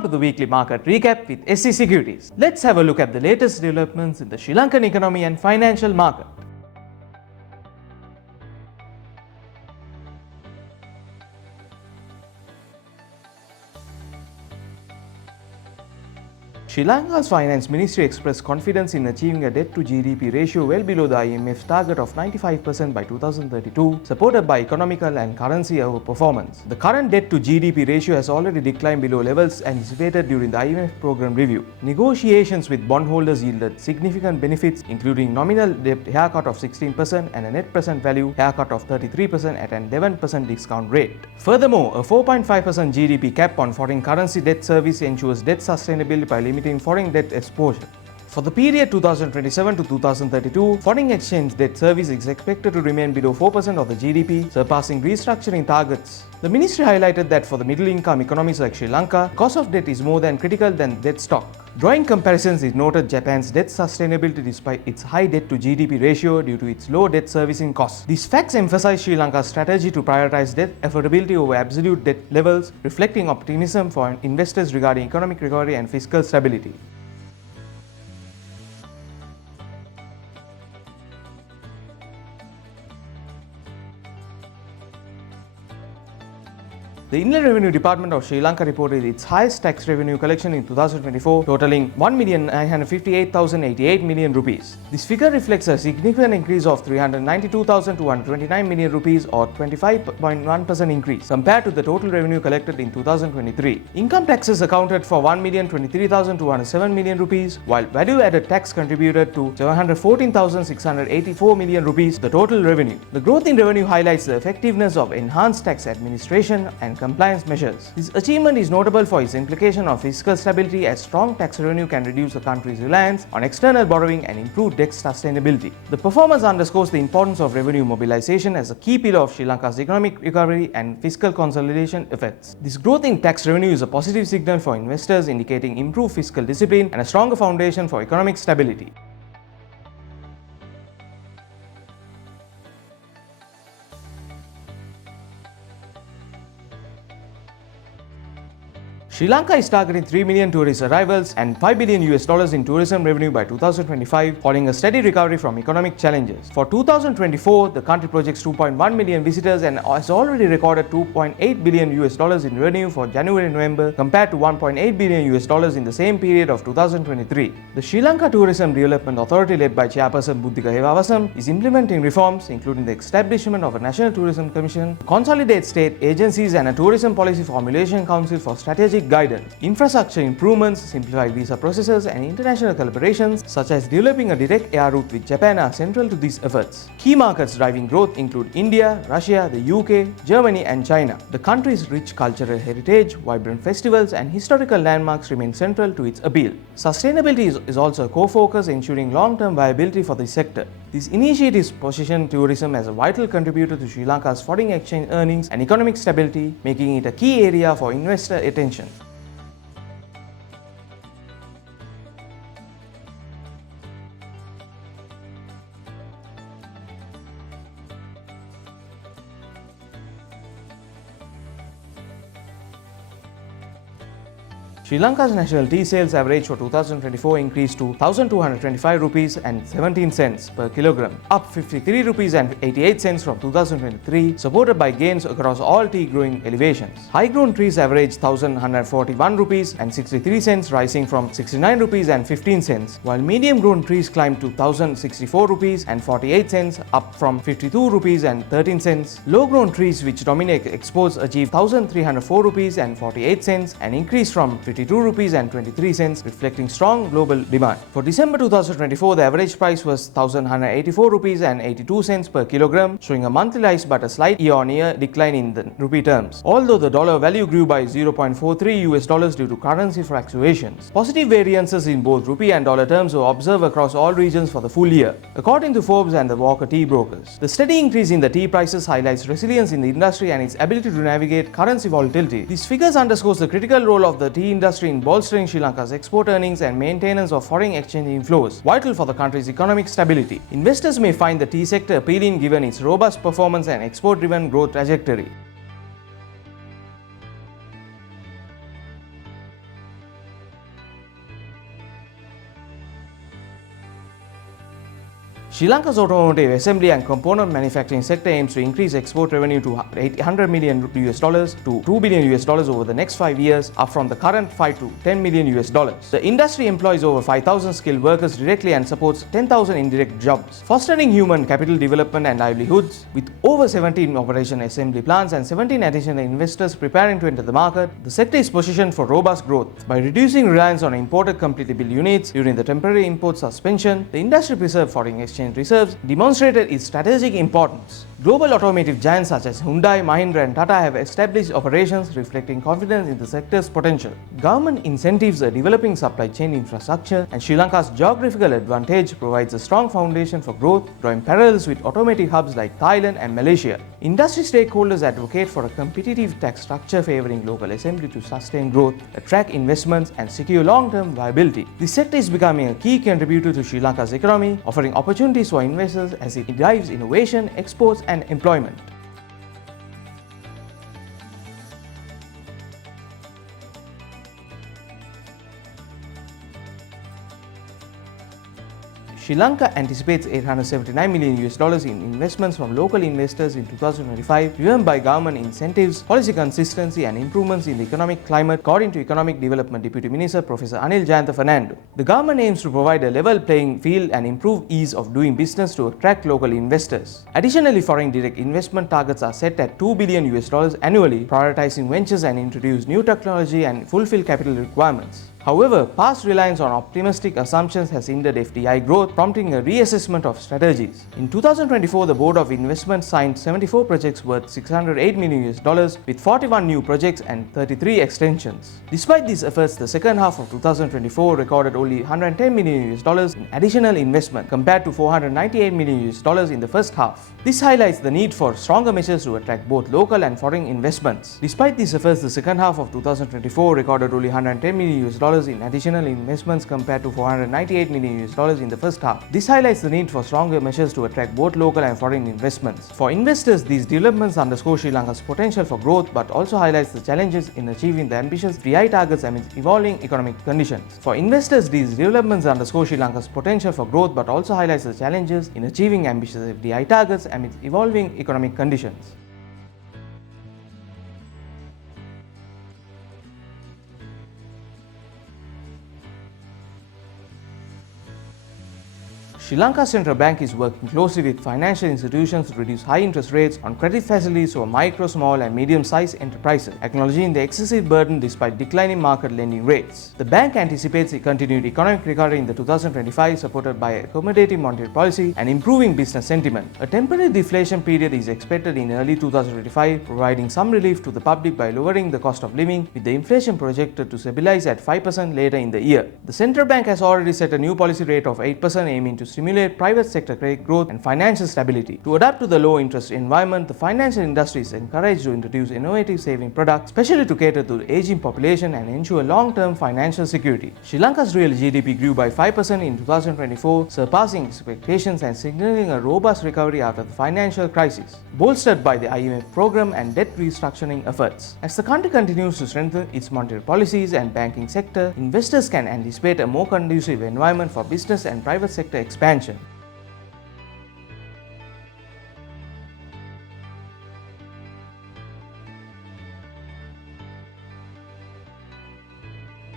Welcome to the weekly market recap with SC Securities. Let's have a look at the latest developments in the Sri Lankan economy and financial market. Sri Lanka's Finance Ministry expressed confidence in achieving a debt-to-GDP ratio well below the IMF's target of 95% by 2032, supported by economical and currency overperformance. The current debt-to-GDP ratio has already declined below levels anticipated during the IMF program review. Negotiations with bondholders yielded significant benefits, including nominal debt haircut of 16% and a net present value haircut of 33% at an 11% discount rate. Furthermore, a 4.5% GDP cap on foreign currency debt service ensures debt sustainability by limiting foreign debt exposure. For the period 2027 to 2032, foreign exchange debt service is expected to remain below 4% of the GDP, surpassing restructuring targets. The ministry highlighted that for the middle-income economies like Sri Lanka, cost of debt is more than critical than debt stock. Drawing comparisons, it noted Japan's debt sustainability despite its high debt-to-GDP ratio due to its low debt servicing costs. These facts emphasize Sri Lanka's strategy to prioritize debt affordability over absolute debt levels, reflecting optimism for investors regarding economic recovery and fiscal stability. The Inland Revenue Department of Sri Lanka reported its highest tax revenue collection in 2024, totaling 1,958,088 million rupees. This figure reflects a significant increase of 392,229 million rupees or 25.1% increase compared to the total revenue collected in 2023. Income taxes accounted for 1,023,207 million rupees, while value-added tax contributed to 714,684 million rupees, the total revenue. The growth in revenue highlights the effectiveness of enhanced tax administration and compliance measures. This achievement is notable for its implication of fiscal stability, as strong tax revenue can reduce the country's reliance on external borrowing and improve debt sustainability. The performance underscores the importance of revenue mobilization as a key pillar of Sri Lanka's economic recovery and fiscal consolidation efforts. This growth in tax revenue is a positive signal for investors, indicating improved fiscal discipline and a stronger foundation for economic stability. Sri Lanka is targeting 3 million tourist arrivals and $5 billion in tourism revenue by 2025, following a steady recovery from economic challenges. For 2024, the country projects 2.1 million visitors and has already recorded $2.8 billion in revenue for January-November, compared to $1.8 billion in the same period of 2023. The Sri Lanka Tourism Development Authority, led by Chairperson Buddhika Hewawasam, is implementing reforms, including the establishment of a National Tourism Commission, consolidate state agencies, and a Tourism Policy Formulation Council for strategic guidance. Infrastructure improvements, simplified visa processes, and international collaborations such as developing a direct air route with Japan are central to these efforts. Key markets driving growth include India, Russia, the UK, Germany, and China. The country's rich cultural heritage, vibrant festivals, and historical landmarks remain central to its appeal. Sustainability is also a core focus, ensuring long-term viability for the sector. These initiatives position tourism as a vital contributor to Sri Lanka's foreign exchange earnings and economic stability, making it a key area for investor attention. Sri Lanka's national tea sales average for 2024 increased to 1,225 rupees and 17 cents per kilogram, up 53 rupees and 88 cents from 2023, supported by gains across all tea growing elevations. High-grown trees averaged 1,141 rupees and 63 cents, rising from 69 rupees and 15 cents, while medium-grown trees climbed to 1,064 rupees and 48 cents, up from 52 rupees and 13 cents. Low-grown trees, which dominate exports, achieved 1,304 rupees and 48 cents, an increase from 52 rupees and 23 cents, reflecting strong global demand. For December 2024, the average price was 1,184 rupees and 82 cents per kilogram, showing a monthly rise but a slight year-on-year decline in the rupee terms, although the dollar value grew by $0.43 due to currency fluctuations. Positive variances in both rupee and dollar terms were observed across all regions for the full year, according to Forbes and the Walker Tea Brokers. The steady increase in the tea prices highlights resilience in the industry and its ability to navigate currency volatility. These figures underscore the critical role of the tea industry in bolstering Sri Lanka's export earnings and maintenance of foreign exchange inflows, vital for the country's economic stability. Investors may find the tea sector appealing given its robust performance and export-driven growth trajectory. Sri Lanka's automotive assembly and component manufacturing sector aims to increase export revenue to $800 million to $2 billion over the next 5 years, up from the current $5 to $10 million. The industry employs over 5,000 skilled workers directly and supports 10,000 indirect jobs, fostering human capital development and livelihoods. With over 17 operation assembly plants and 17 additional investors preparing to enter the market, the sector is positioned for robust growth. By reducing reliance on imported completely built units during the temporary import suspension, the industry preserved foreign exchange reserves, demonstrated its strategic importance. Global automotive giants such as Hyundai, Mahindra and Tata have established operations reflecting confidence in the sector's potential. Government incentives a developing supply chain infrastructure, and Sri Lanka's geographical advantage provides a strong foundation for growth, drawing parallels with automotive hubs like Thailand and Malaysia. Industry stakeholders advocate for a competitive tax structure favoring local assembly to sustain growth, attract investments and secure long-term viability. This sector is becoming a key contributor to Sri Lanka's economy, offering opportunities for investors as it drives innovation, exports and employment. Sri Lanka anticipates $879 million in investments from local investors in 2025, driven by government incentives, policy consistency, and improvements in the economic climate, according to Economic Development Deputy Minister Professor Anil Jayantha Fernando. The government aims to provide a level playing field and improve ease of doing business to attract local investors. Additionally, foreign direct investment targets are set at $2 billion annually, prioritizing ventures and introduce new technology and fulfill capital requirements. However, past reliance on optimistic assumptions has hindered FDI growth, prompting a reassessment of strategies. In 2024, the Board of Investment signed 74 projects worth $608 million, with 41 new projects and 33 extensions. Despite these efforts, the second half of 2024 recorded only $110 million in additional investment compared to $498 million in the first half. This highlights the need for stronger measures to attract both local and foreign investments. Despite these efforts, the second half of 2024 recorded only $110 million in additional investments compared to $498 million in the first half. This highlights the need for stronger measures to attract both local and foreign investments. For investors, these developments underscore Sri Lanka's potential for growth but also highlights the challenges in achieving the ambitious FDI targets amidst evolving economic conditions. For investors, these developments underscore Sri Lanka's potential for growth but also highlights the challenges in achieving ambitious FDI targets amidst evolving economic conditions. Sri Lanka's central bank is working closely with financial institutions to reduce high interest rates on credit facilities for micro, small and medium-sized enterprises, acknowledging the excessive burden despite declining market lending rates. The bank anticipates a continued economic recovery in the 2025, supported by accommodative monetary policy and improving business sentiment. A temporary deflation period is expected in early 2025, providing some relief to the public by lowering the cost of living, with the inflation projected to stabilize at 5% later in the year. The central bank has already set a new policy rate of 8%, aiming to stimulate private sector credit growth and financial stability. To adapt to the low interest environment, the financial industry is encouraged to introduce innovative saving products, especially to cater to the aging population and ensure long-term financial security. Sri Lanka's real GDP grew by 5% in 2024, surpassing expectations and signaling a robust recovery after the financial crisis, bolstered by the IMF program and debt restructuring efforts. As the country continues to strengthen its monetary policies and banking sector, investors can anticipate a more conducive environment for business and private sector expansion.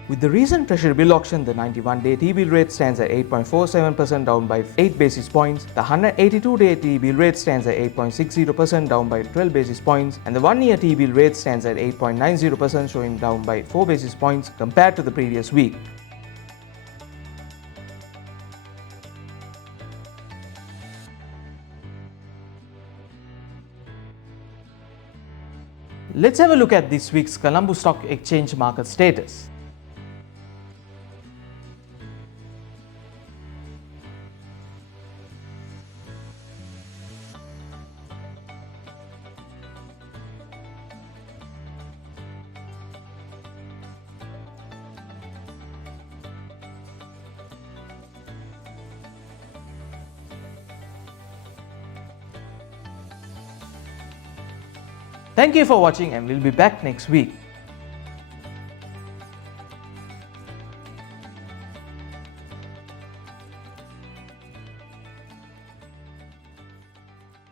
With the recent Treasury-bill auction, the 91-day T-bill rate stands at 8.47%, down by 8 basis points. The 182-day T-bill rate stands at 8.60%, down by 12 basis points, and the 1-year T-bill rate stands at 8.90%, showing down by 4 basis points compared to the previous week. Let's have a look at this week's Colombo Stock Exchange market status. Thank you for watching, and we'll be back next week.